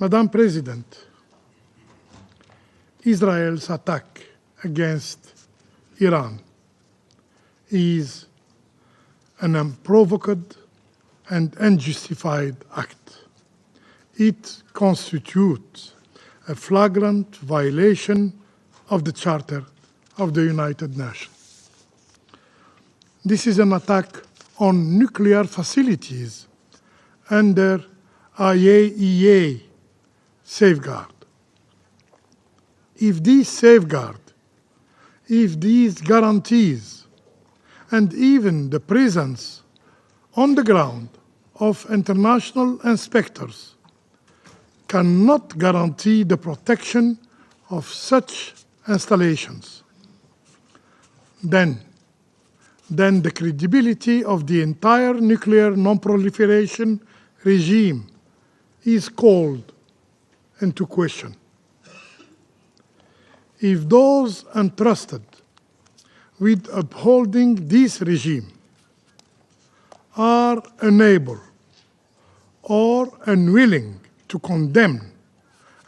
Madam President, Israel's attack against Iran is an unprovoked and unjustified act. It constitutes a flagrant violation of the Charter of the United Nations. This is an attack on nuclear facilities under IAEA safeguard. If these guarantees, and even the presence on the ground of international inspectors cannot guarantee the protection of such installations, then the credibility of the entire nuclear non-proliferation regime is called into question. If those entrusted with upholding this regime are unable or unwilling to condemn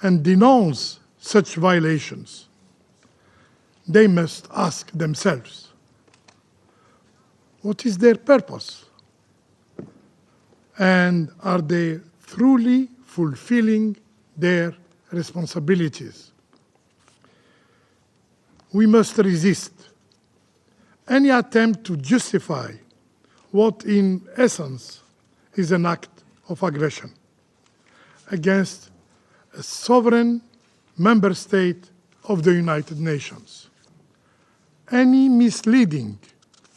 and denounce such violations, they must ask themselves, what is their purpose? And are they truly fulfilling their responsibilities? We must resist any attempt to justify what in essence is an act of aggression against a sovereign member state of the United Nations. Any misleading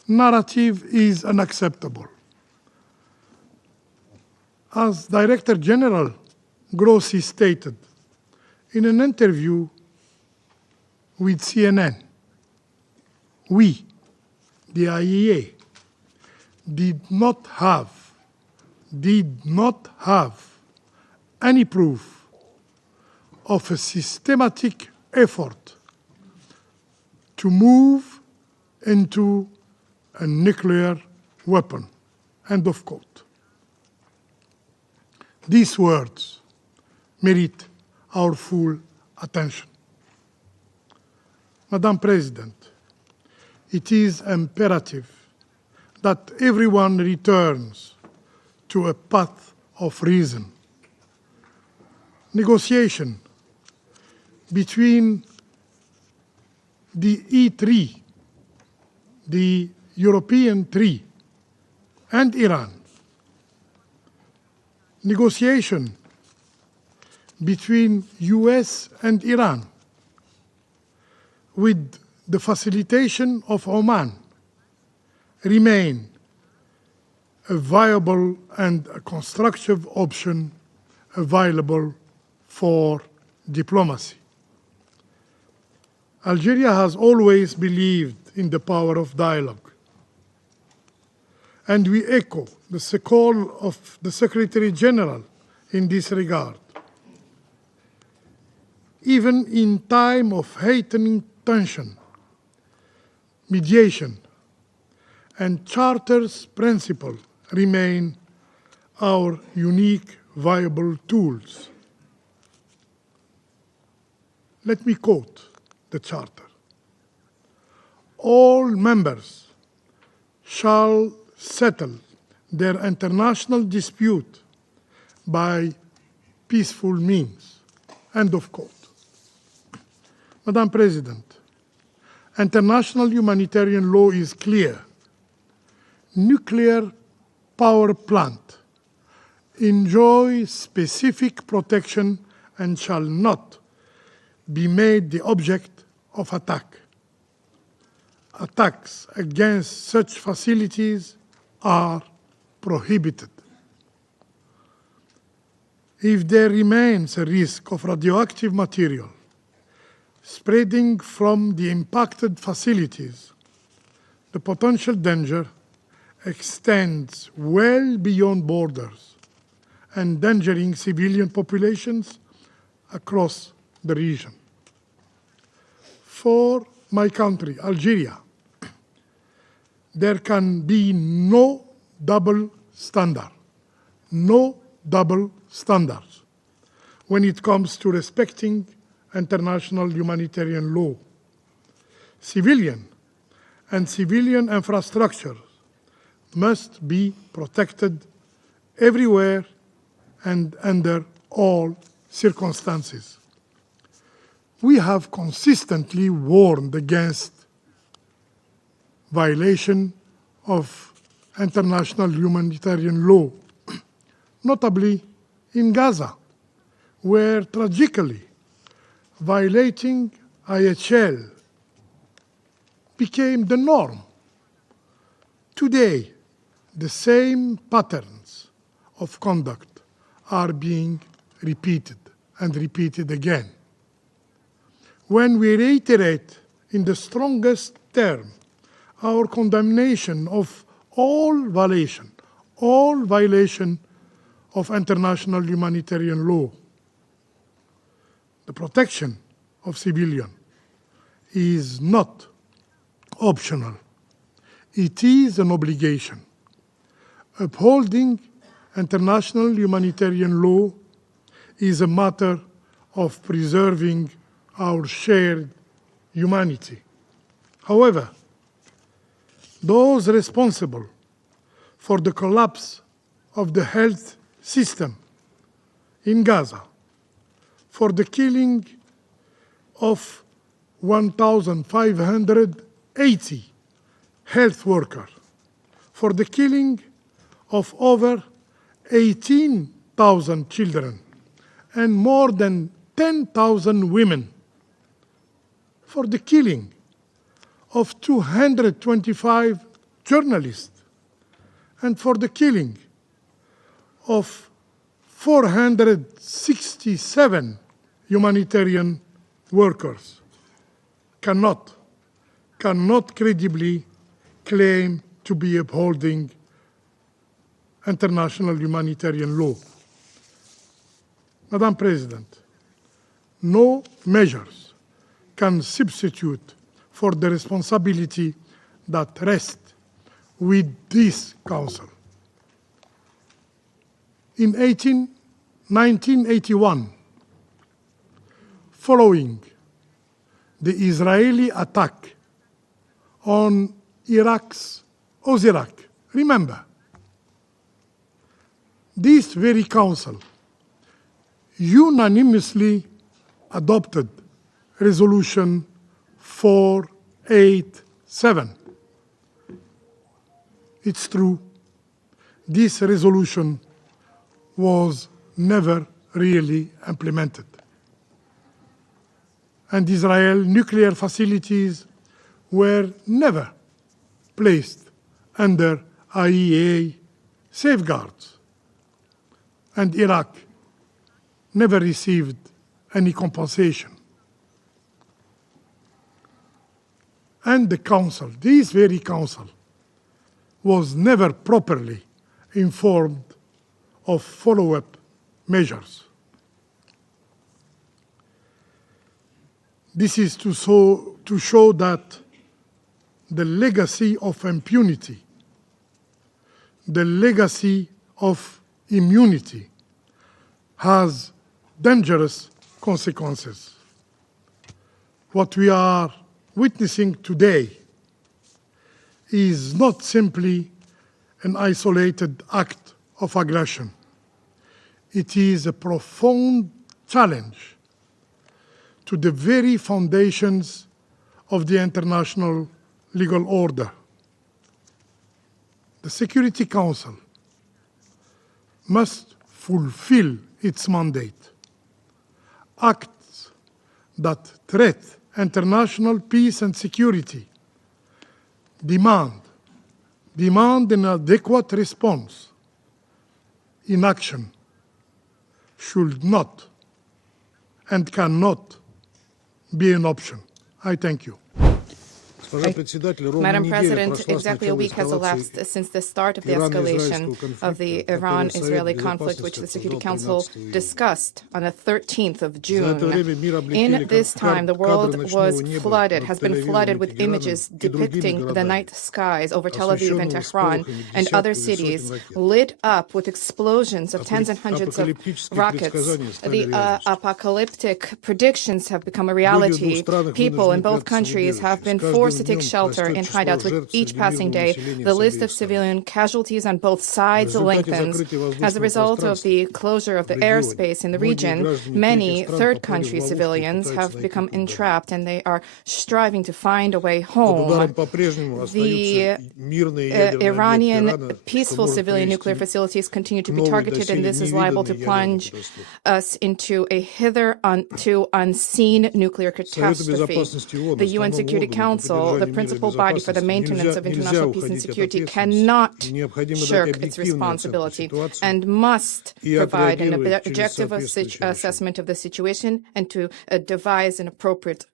narrative is unacceptable. As Director General Grossi stated in an interview with CNN, we, the IEA, did not have any proof of a systematic effort to move into a nuclear weapon. End of quote. These words merit our full attention. Madam President, it is imperative that everyone returns to a path of reason. Negotiation between the E3, the European three, and Iran. Negotiation between US and Iran with the facilitation of Oman remain a viable and a constructive option available for diplomacy. Algeria has always believed in the power of dialogue, and we echo the call of the Secretary General in this regard. Even in time of heightening tension, mediation and Charter's principle remain our unique, viable tools. Let me quote the Charter. All members shall settle their international dispute by peaceful means. End of quote. Madam President, international humanitarian law is clear. Nuclear power plant enjoy specific protection and shall not be made the object of attack. Attacks against such facilities are prohibited. If there remains a risk of radioactive material spreading from the impacted facilities, the potential danger extends well beyond borders, endangering civilian populations across the region. For my country, Algeria, there can be no double standard, no double standards when it comes to respecting international humanitarian law. Civilian and civilian infrastructure must be protected everywhere and under all circumstances. We have consistently warned against violation of international humanitarian law, notably in Gaza, where tragically violating IHL became the norm. Today, the same patterns of conduct are being repeated and repeated again. When we reiterate in the strongest term our condemnation of all violation of international humanitarian law, the protection of civilians is not optional. It is an obligation. Upholding international humanitarian law is a matter of preserving our shared humanity. However, those responsible for the collapse of the health system in Gaza, for the killing of 1,580 health workers, for the killing of over 18,000 children and more than 10,000 women, for the killing of 225 journalists, and for the killing of 467 humanitarian workers, cannot credibly claim to be upholding international humanitarian law. Madam President, no measures can substitute for the responsibility that rests with this Council. In 1981, following the Israeli attack on Iraq, remember, this very Council unanimously adopted Resolution 487. It's true, this resolution was never really implemented. And Israel's nuclear facilities were never placed under IAEA safeguards. And Iraq never received any compensation. And the Council, this very Council, was never properly informed of follow-up measures. This is to show that the legacy of impunity, the legacy of immunity, has dangerous consequences. What we are witnessing today is not simply an isolated act of aggression. It is a profound challenge to the very foundations of the international legal order. The Security Council must fulfill its mandate. Acts that threaten international peace and security demand an adequate response. Inaction should not and cannot be an option. I thank you. Madam President, exactly a week has elapsed since the start of the escalation of the Iran-Israeli conflict, which the Security Council discussed on the 13th of June. In this time, the world has been flooded with images depicting the night skies over Tel Aviv and Tehran and other cities lit up with explosions of tens and hundreds of rockets. The apocalyptic predictions have become a reality. People in both countries have been forced to take shelter in hideouts with each passing day. The list of civilian casualties on both sides lengthens. As a result of the closure of the airspace in the region, many third country civilians have become entrapped and they are striving to find a way home. The Iranian peaceful civilian nuclear facilities continue to be targeted, and this is liable to plunge us into a hitherto unseen nuclear catastrophe. The UN Security Council, the principal body for the maintenance of international peace and security, cannot shirk its responsibility and must provide an objective assessment of the situation and to devise an appropriate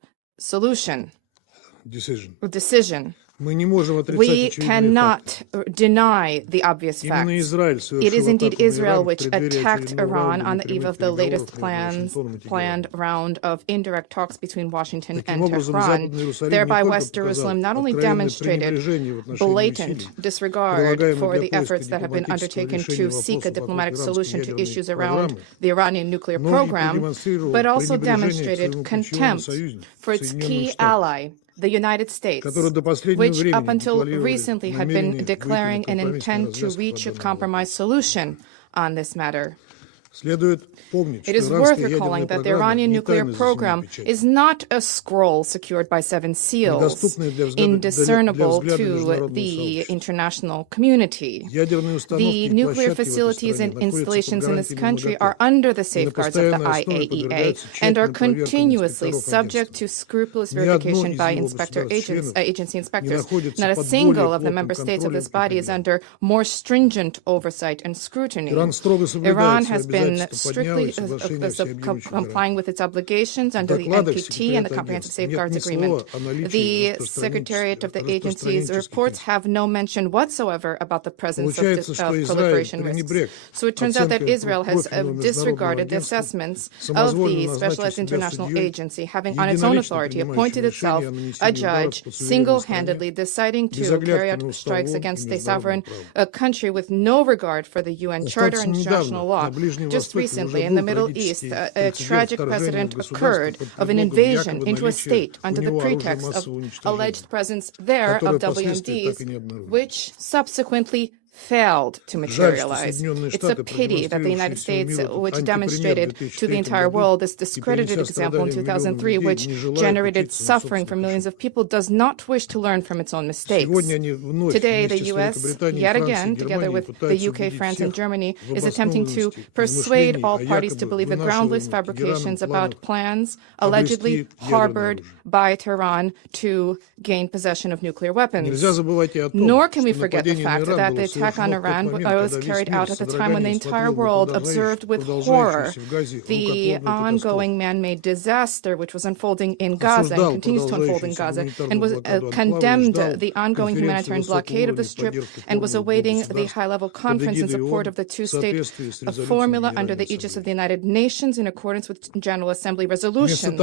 decision. We cannot deny the obvious facts. It is indeed Israel which attacked Iran on the eve of the latest planned round of indirect talks between Washington and Tehran. Thereby, West Jerusalem not only demonstrated blatant disregard for the efforts that have been undertaken to seek a diplomatic solution to issues around the Iranian nuclear program, but also demonstrated contempt for its key ally, the United States, which up until recently had been declaring an intent to reach a compromise solution on this matter. It is worth recalling that the Iranian nuclear program is not a scroll secured by 7 seals, indiscernible to the international community. The nuclear facilities and installations in this country are under the safeguards of the IAEA and are continuously subject to scrupulous verification by agency inspectors. Not a single of the member states of this body is under more stringent oversight and scrutiny. Iran has been strictly complying with its obligations under the NPT and the Comprehensive Safeguards Agreement. The Secretariat of the agency's reports have no mention whatsoever about the presence of proliferation risks. So it turns out that Israel has disregarded the assessments of the Specialized International Agency, having on its own authority appointed itself a judge, single-handedly deciding to carry out strikes against a sovereign country with no regard for the UN Charter and international law. Just recently, in the Middle East, a tragic precedent occurred of an invasion into a state under the pretext of alleged presence there of WMDs, which subsequently failed to materialize. It's a pity that the United States, which demonstrated to the entire world this discredited example in 2003, which generated suffering for millions of people, does not wish to learn from its own mistakes. Today, the U.S., yet again, together with the U.K., France, and Germany, is attempting to persuade all parties to believe the groundless fabrications about plans allegedly harbored by Tehran to gain possession of nuclear weapons. Nor can we forget the fact that the attack on Iran was carried out at the time when the entire world observed with horror the ongoing man-made disaster which was unfolding in Gaza and continues to unfold in Gaza, and was condemned the ongoing humanitarian blockade of the Strip and was awaiting the high-level conference in support of the two-state formula under the aegis of the United Nations in accordance with General Assembly resolutions.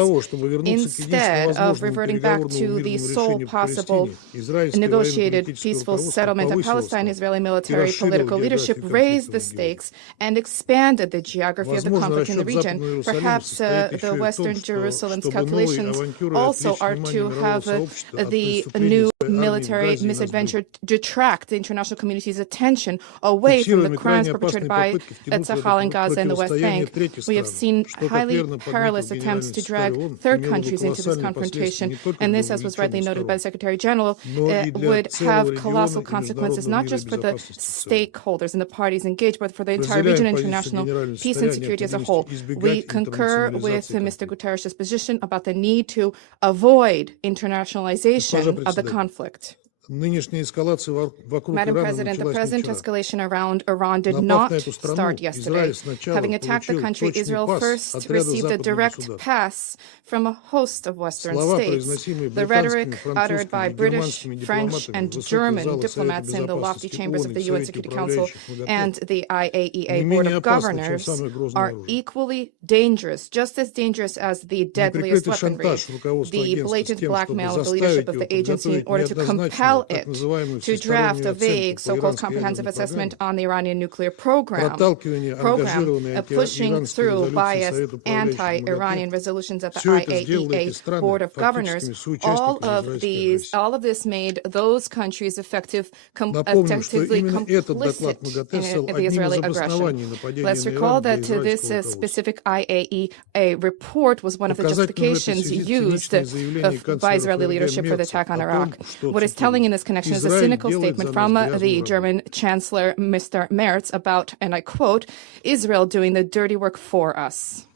Instead of reverting back to the sole possible negotiated peaceful settlement of Palestine, Israeli military political leadership raised the stakes and expanded the geography of the conflict in the region. Perhaps the Western Jerusalem's calculations also are to have the new military misadventure detract the international community's attention away from the crimes perpetrated by Tzahal in Gaza and the West Bank. We have seen highly perilous attempts to drag third countries into this confrontation, and this, as was rightly noted by the Secretary General, would have colossal consequences not just for the stakeholders and the parties engaged, but for the entire region and international peace and security as a whole. We concur with Mr. Guterres' position about the need to avoid internationalization of the conflict. Madam President, the present escalation around Iran did not start yesterday. Having attacked the country, Israel first received a direct pass from a host of Western states. The rhetoric uttered by British, French, and German diplomats in the lofty chambers of the UN Security Council and the IAEA Board of Governors are equally dangerous, just as dangerous as the deadliest weaponry, the blatant blackmail of the leadership of the agency in order to compel it to draft a vague so-called comprehensive assessment on the Iranian nuclear program, pushing through biased anti-Iranian resolutions at the IAEA Board of Governors. All of this made those countries effectively complicit in the Israeli aggression. Let's recall that this specific IAEA report was one of the justifications used by Israeli leadership for the attack on Iraq. What is telling in this connection is a cynical statement from the German Chancellor, Mr. Merz, about, and I quote, Israel doing the dirty work for us.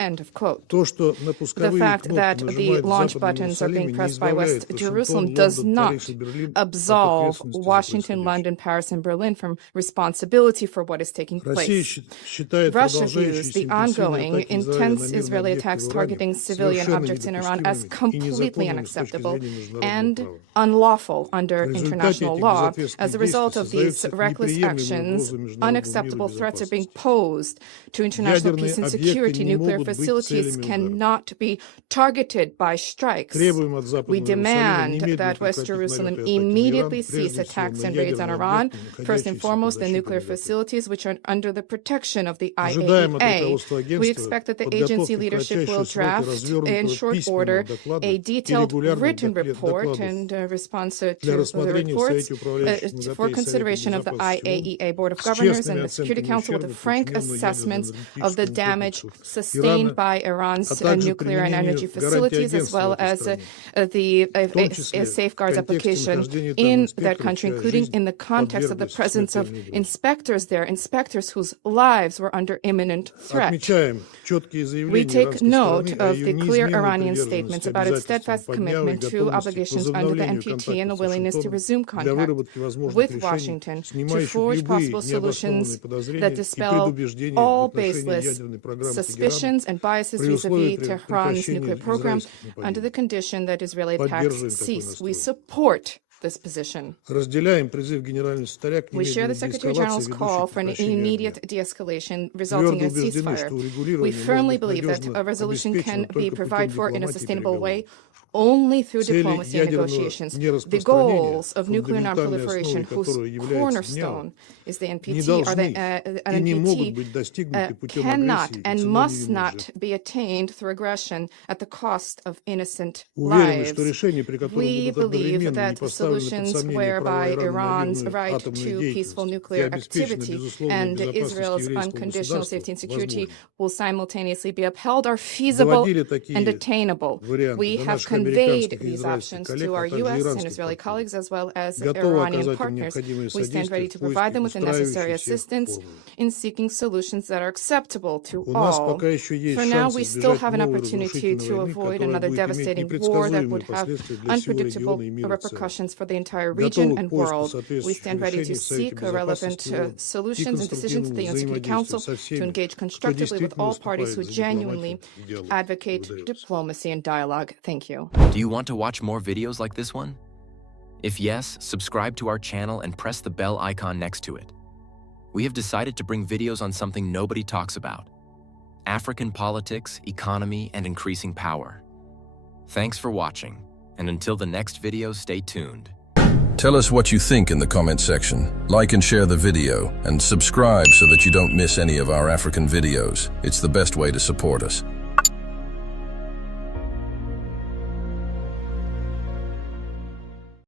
End of quote. The fact that the launch buttons are being pressed by West Jerusalem does not absolve Washington, London, Paris, and Berlin from responsibility for what is taking place. Russia views the ongoing intense Israeli attacks targeting civilian objects in Iran as completely unacceptable and unlawful under international law. As a result of these reckless actions, unacceptable threats are being posed to international peace and security. Nuclear facilities cannot be targeted by strikes. We demand that West Jerusalem immediately cease attacks and raids on Iran, first and foremost the nuclear facilities which are under the protection of the IAEA. We expect that the agency leadership will draft in short order a detailed written report in response to the reports for consideration of the IAEA Board of Governors and the Security Council with a frank assessment of the damage sustained by Iran's nuclear and energy facilities, as well as the safeguards application in that country, including in the context of the presence of inspectors there, inspectors whose lives were under imminent threat. We take note of the clear Iranian statements about its steadfast commitment to obligations under the NPT and a willingness to resume contact with Washington to forge possible solutions that dispel all baseless suspicions and biases vis-à-vis Tehran's nuclear program under the condition that Israeli attacks cease. We support this position. We share the Secretary General's call for an immediate de-escalation resulting in a ceasefire. We firmly believe that a resolution can be provided for in a sustainable way only through diplomacy and negotiations. The goals of nuclear non-proliferation, whose cornerstone is the NPT, cannot and must not be attained through aggression at the cost of innocent lives. We believe that solutions whereby Iran's right to peaceful nuclear activity and Israel's unconditional safety and security will simultaneously be upheld are feasible and attainable. We have conveyed these options to our U.S. and Israeli colleagues as well as Iranian partners. We stand ready to provide them with the necessary assistance in seeking solutions that are acceptable to all. For now, we still have an opportunity to avoid another devastating war that would have unpredictable repercussions for the entire region and world. We stand ready to seek relevant solutions and decisions at the UN Security Council to engage constructively with all parties who genuinely advocate diplomacy and dialogue. Thank you. Do you want to watch more videos like this one? If yes, subscribe to our channel and press the bell icon next to it. We have decided to bring videos on something nobody talks about: African politics, economy, and increasing power. Thanks for watching, and until the next video, stay tuned. Tell us what you think in the comment section. Like and share the video, and subscribe so that you don't miss any of our African videos. It's the best way to support us.